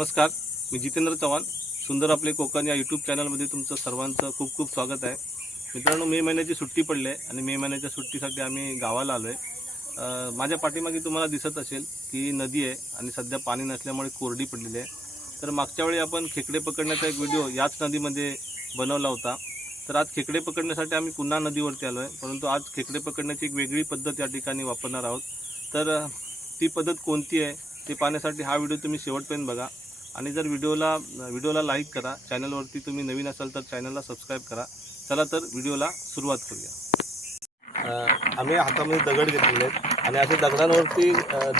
नमस्कार, मी जितेंद्र चव्हाण. सुंदर आपले कोकण या यूट्यूब चॅनलमध्ये तुमचं सर्वांचं खूप खूप स्वागत आहे. मित्रांनो, मे महिन्याची सुट्टी पडली आहे आणि मे महिन्याच्या सुट्टीसाठी आम्ही गावाला आलो आहे. माझ्या पाठीमागे तुम्हाला दिसत असेल की नदी आहे आणि सध्या पाणी नसल्यामुळे कोरडी पडलेली आहे. तर मागच्या वेळी आपण खेकडे पकडण्याचा एक व्हिडिओ याच नदीमध्ये बनवला होता. तर आज खेकडे पकडण्यासाठी आम्ही पुन्हा नदीवरती आलो आहे, परंतु आज खेकडे पकडण्याची एक वेगळी पद्धत या ठिकाणी वापरणार आहोत. तर ती पद्धत कोणती आहे ते पाहण्यासाठी हा व्हिडिओ तुम्ही शेवटपर्यंत बघा. आणि जर व्हिडिओला लाईक करा. चॅनलवरती तुम्ही नवीन असाल तर चॅनलला सबस्क्राईब करा. चला तर व्हिडिओला सुरुवात करूया. आम्ही हातामध्ये दगड घेतलेले आहेत आणि असे दगडांवरती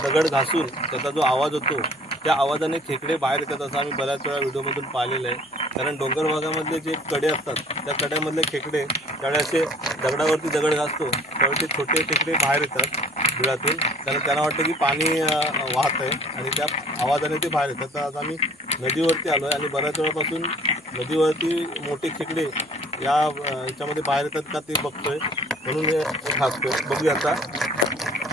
दगड घासून त्याचा जो आवाज होतो त्या आवाजाने खेकडे बाहेर येतात असं आम्ही बऱ्याच वेळा व्हिडिओमधून पाहिलेलं आहे. कारण डोंगर भागामधले जे कडे असतात त्या कड्यामधले खेकडे त्यावेळी असे दगडावरती दगड घासतो त्यावेळी ते छोटे खेकडे बाहेर येतात बिळातून. कारण त्यांना वाटतं की पाणी वाहत आहे आणि त्या आवाजाने ते बाहेर येतात. तर आज आम्ही नदीवरती आलो आहे आणि बऱ्याच वेळापासून नदीवरती मोठे खेकडे याच्यामध्ये बाहेर येतात का ते बघतोय, म्हणून हे घासतोय. बघूया आता.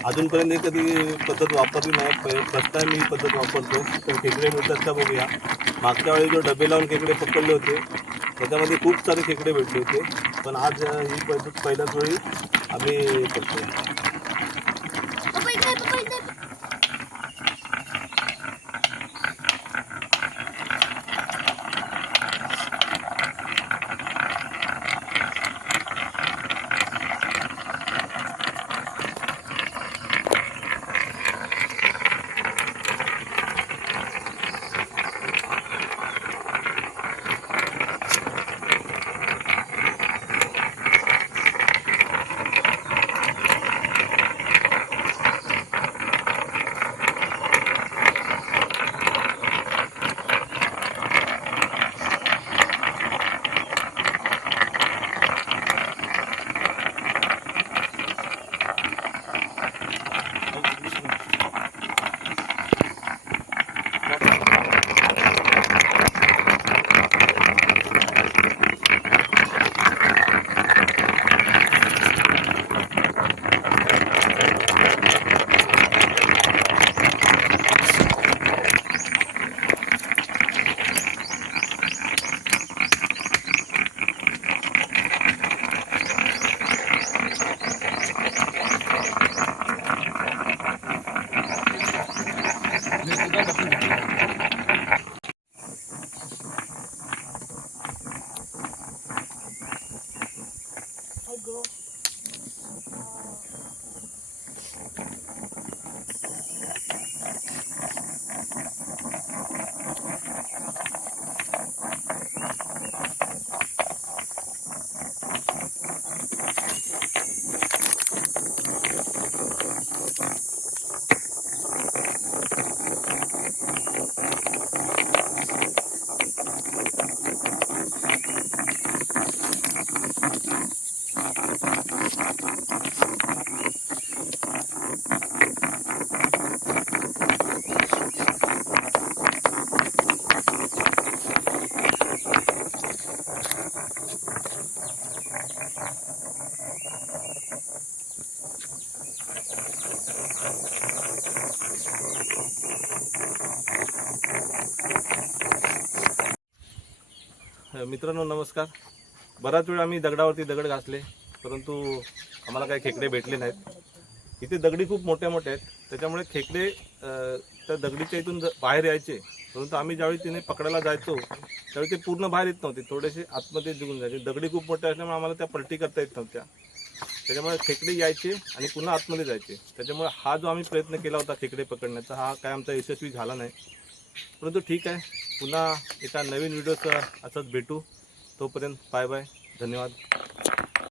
अजूनपर्यंत ही कधी पद्धत वापरली नाही, फर्स्ट टाईम ही पद्धत वापरतो. तर खेकडे मिळतात का बघूया. मागच्या वेळी जो डबे लावून खेकडे पकडले होते त्याच्यामध्ये खूप सारे खेकडे भेटले होते, पण आज ही पद्धत पहिल्याच वेळी आम्ही करतो. मित्रांनो नमस्कार. बराच वेळ आम्ही दगडावरती दगड घासले, परंतु आम्हाला काही खेकडे भेटले नाहीत. इथे दगडी खूप मोठ्या मोठ्या आहेत, त्याच्यामुळे खेकडे त्या दगडीच्या इथून बाहेर यायचे, परंतु आम्ही ज्यावेळी तिने पकडायला जायचो त्यावेळी ते पूर्ण बाहेर येत नव्हते, थोडेसे आतमध्ये निघून जायचे. दगडी खूप मोठ्या असल्यामुळे आम्हाला त्या पलटी करता येत नव्हत्या, त्याच्यामुळे खेकडे यायचे आणि पुन्हा आतमध्ये जायचे. त्याच्यामुळे हा जो आम्ही प्रयत्न केला होता खेकडे पकडण्याचा हा काय आमचा यशस्वी झाला नाही. परंतु ठीक आहे, पुन्हा एका नवीन व्हिडिओचं असंच भेटू. तोपर्यंत बाय बाय, धन्यवाद.